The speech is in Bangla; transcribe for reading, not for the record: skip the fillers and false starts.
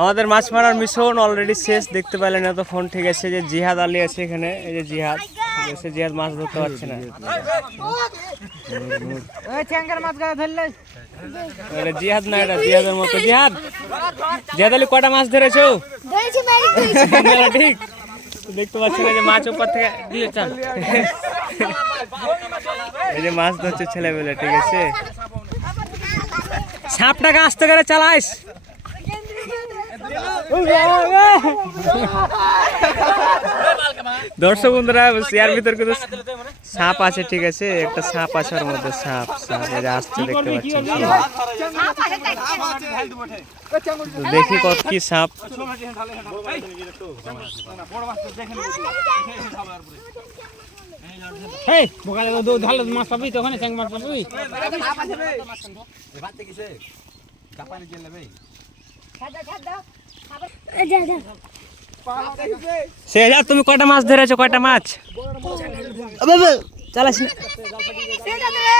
আমাদের মাছ মারার মিশন অলরেডি শেষ, দেখতে পেলেন এত ফোন। ঠিক আছে, যে জিহাদ আলী আছে এখানে, এই যে জিহাদ এসে, জিহাদ মাছ ধরতে পারছে না। জিহাদ না, এটা জিহাদের মতো। জিহাদ, জিহাদ আলী কটা মাছ ধরেছো? ঠিক দেখতে পাচ্ছি না যে মাছ উপর থেকে দিয়ে চাল, এই যে মাছ ধরছে ছেলেবেলে। ঠিক আছে, সাপটাকে আস্তে করে চালাইস। দর্শক বন্ধুরা, এর ভিতর কিন্তু সাপ আছে। ঠিক আছে, একটা সাপ আছে ওর মধ্যে, সাপ আসছে দেখতে পাচ্ছেন। দেখি কত কি সাপ। মাছ পাবি তো ওখানে, মাছ পাবি। তুমি কয়টা মাছ ধরেছো? কয়টা মাছ চালাস?